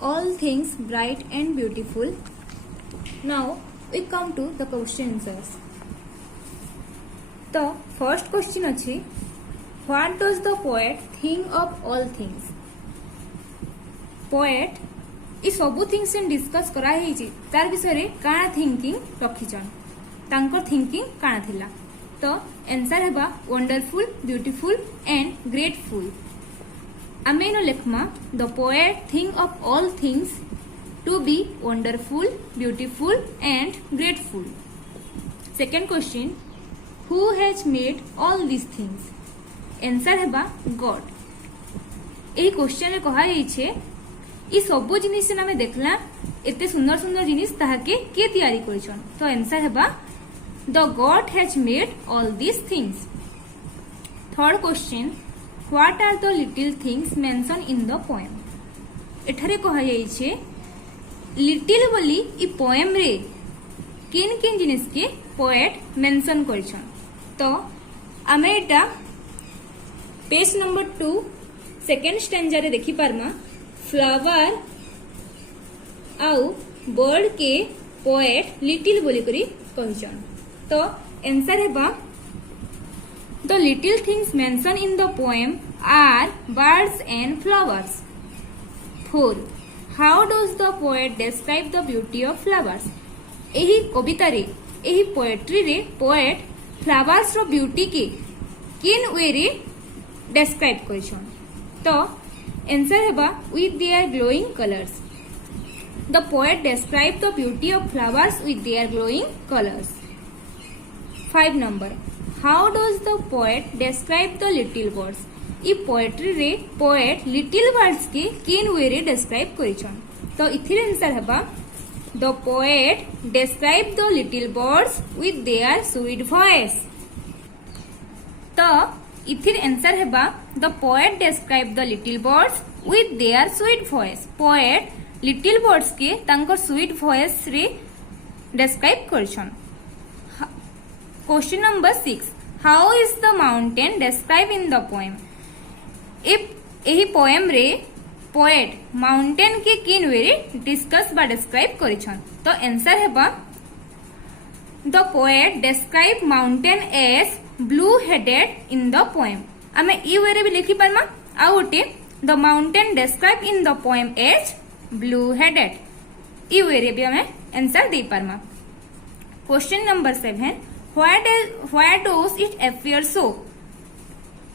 all things bright and beautiful. Now we come to the question answers. The first question अछि, what does the poet think of all things? Poet इ सबु things से discuss करा हेछि तार विषय रे काना थिंकिंग रखिछन, तांकर थिंकिंग काना थिला. तो आंसर हेबा वंडरफुल, ब्यूटीफुल एंड ग्रेटफुल. आमे नो लेखमा the poet think of all things to be wonderful, beautiful and grateful. Second question, who has made all this things? Answer हेबा गॉड. एही क्वेश्चन रे कहा जाइछे इ सबु जिनिस से हमें देखला एते सुंदर सुंदर जिनिस ताहाके के तैयारी करिछन. तो आंसर हेबा the god has made all this things. Third question, what are the little things mention in the poem? एठारे कहा जाइछे लिटिल बोली इ पोएम रे किन किन जिनिस के पोएट मेंशन करिछन. तो आमे एटा पेज नंबर 2 सेकंड स्टैंजा रे देखि पारमा. फ्लावर आउ बर्ड के पोएट लिटिल बोली करी कहिछन. तो आंसर हेबा the little things mention in the poem are birds and flowers. 4. How does the poet describe the beauty of flowers? एही कविता रे एही पोएट्री रे पोएट फ्लावर्स रो ब्यूटी के किन वे रे डिस्क्राइब करिछन. तो आंसर हेबा with their glowing colors. The poet described the beauty of flowers with their glowing colors. 5 number, how does the poet describe the little birds? इ पोएट्री रे poet little birds के किन वे रे डिस्क्राइब करिछन. तो इथिर answer हेबा the poet described the little birds with their sweet voice. तो इथिर आंसर हेबा the poet describe the little birds with their sweet voice. Poet little birds के तांकर स्वीट वॉइस रे डिस्क्राइब करछन. Question number 6, how is the mountain describe in the poem? एही poem रे poet mountain के किन वे रे डिस्कस बा डिस्क्राइब करछन. तो आंसर हेबा the poet describe mountain as blue headed in the poem. आमे ई वे रे भी लिखि पारमा. आ ओटे the mountain describe in the poem as blue headed. ई वे रे भी हमें आंसर दे पारमा. Question number 7, why does it appear so?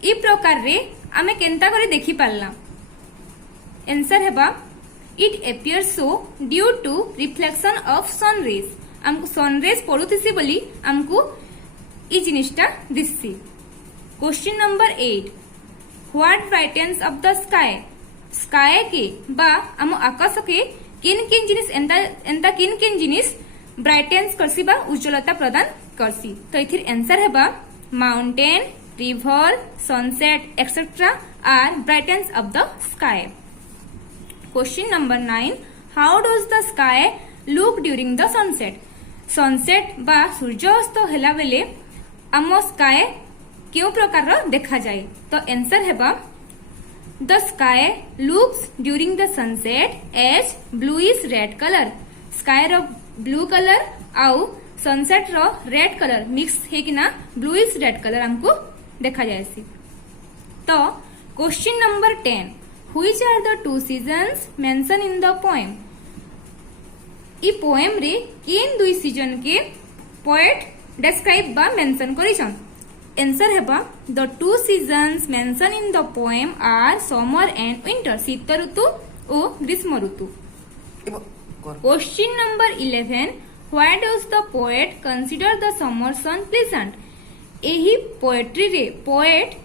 ई प्रकार रे आमे केनता करे देखि पारला. आंसर हेबा it appear so due to reflection of sun rays. हमको सन रेज पड़ुथिसी बोली हमको ई जिनिसटा दिससी. Question number 8, what brightens of the sky? Sky के बा हम आकाश के किन किन जिनिस एंता किन किन जिनिस ब्राइटेन्स करसी बा उज्जवलता प्रदान करसी. तो इथिर आंसर हेबा mountain, river, sunset etcetera are brightens of the sky. Question number 9, how does the sky look during the sunset? Sunset बा सूर्यास्त हेला बेले आम स्काई क्यों प्रकार देखा जाए. तो आंसर हेबा the sky looks during the sunset as bluish red colour. Sky रो ब्लू कलर आउ सनसेट रो रेड कलर मिक्स हेकिना ब्लूइश रेड कलर हमको देखा जाएसी. तो question number 10, which are the two seasons mention in the poem? इ poem रे किन दुई सीजन के पोएट डिस्क्राइब बा मेंशन करिछन. आंसर हेबा the two seasons mention in the poem are summer and winter. शीत ऋतु और ग्रीष्म ऋतु. Question number 11, why does the poet consider the summer sun pleasant? एही पोएट्री रे पोएट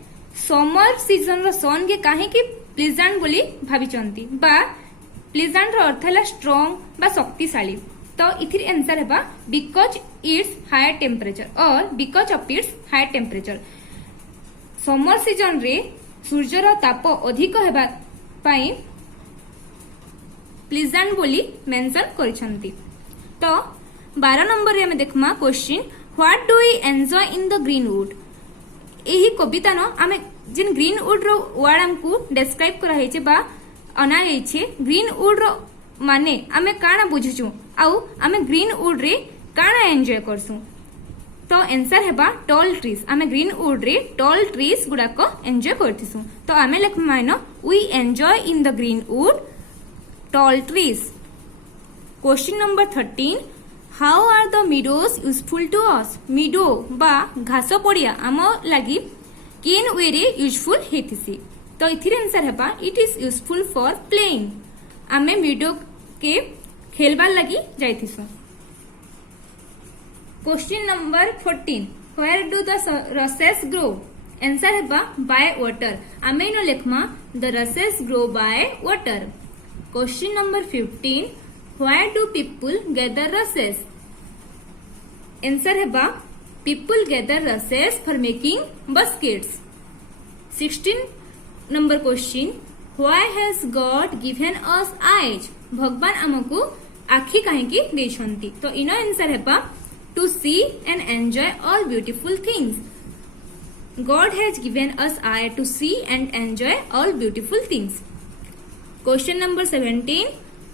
समर सीजन रो सन के काहे कि प्लीजेंट बोली भाबिचंती बा प्लीजेंट रो अर्थ है स्ट्रांग बा शक्तिशाली. तो इथिर आंसर हेबा बिकॉज इट्स हाई टेम्परेचर और because of its high temperature. Summer season रे सूर्यर ताप अधिक हेबा पाई प्लीजेंट बोली मेंशन करिसंती. तो 12 नंबर रे हमें देखमा question, what do we enjoy in the greenwood? एही कविता न आमे जिन ग्रीनवुड रो वर्ड हमकु डिस्क्राइब करा हेचे बा अना ग्रीन वुड रो माने आमे काना बुझुचु आउ आमे ग्रीन वुड रे काना एंजॉय करसु तो आंसर हेबा टॉल ट्रीज आमे ग्रीन वुड रे टॉल ट्रीज गुडा को एंजॉय करथिसु तो आमे लेख मानो we enjoy in the green wood tall trees. Question number 13 how are the meadows useful to us meadow बा घास पड़िया आम लगी केन वे रे यूजफुल हेतिसी तो इथिरे आंसर हेबा it is useful for playing आमे मीडो के खेलबार लगी जाइथिसु। Question number 14 where do the rushes grow answer हेबा बाय वाटर आमे नो लेखमा the rushes grow by water. Question number 15 why do people gather rushes answer हेबा people gather rushes for making baskets. 16 number question why has God given us eyes भगवान हमकु आखि काहेकि देछंती तो इनो आंसर हेबा to see and enjoy all beautiful things God has given us eye to see and enjoy all beautiful things. Question number 17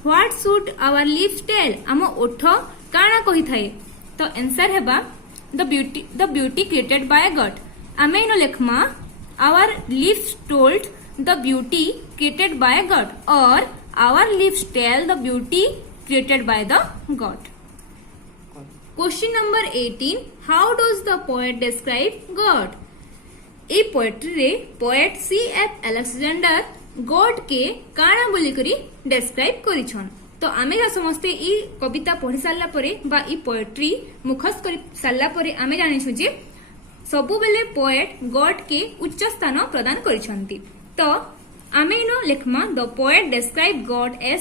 what should our lips tell आम ओठ काना कहि थाए तो आंसर हेबा the beauty created by God आमे नो लेखमा our lips told the beauty created by God और our lips tell the beauty created by the God. Question number 18 how does the poet describe God A poetry रे poet C.F. Alexander God के काना बोली करी describe करिछन तो आमे समस्ते ई कविता पढ़ी सारला परे बा ई पोएट्री मुखस्त करी सारला परे आमे जानिछु जे सबु बेले पोएट गॉड के उच्च स्थान प्रदान करिछंती तो आमे इनो लेखमा the poet describe god as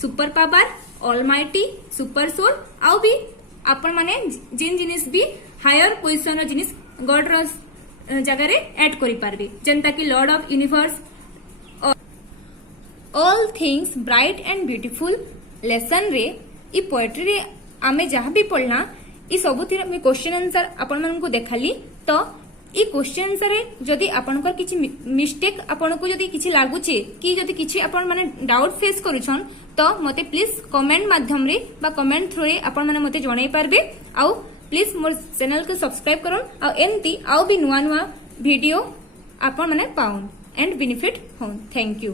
super power almighty super soul आउ भी आपण माने जिन जिनिस भी हायर पोजीशन जिनिस गॉड रो जगह रे ऐड करि पारबे जेंता कि lord of universe all things bright and beautiful lesson रे ई पोएट्री रे आमे जहाँ भी पढ़ना ई सबुथिर मैं क्वेश्चन आंसर आपण मानकु देखाली तो ई क्वेश्चन आंसर रे जदी आपनकर किछि मिस्टेक आपनको जदी किछि लागुचे कि जदी किछि आपण माने डाउट फेस करूछन तो मते प्लीज कमेंट माध्यम रे बा कमेंट थ्रू रे आपण माने मते जणाई पारबे आउ प्लीज मोर चैनल के सब्सक्राइब करन आ एंती आउ भी नुआ नुआ वीडियो आपण माने पाउन एंड बेनिफिट होन। Thank you.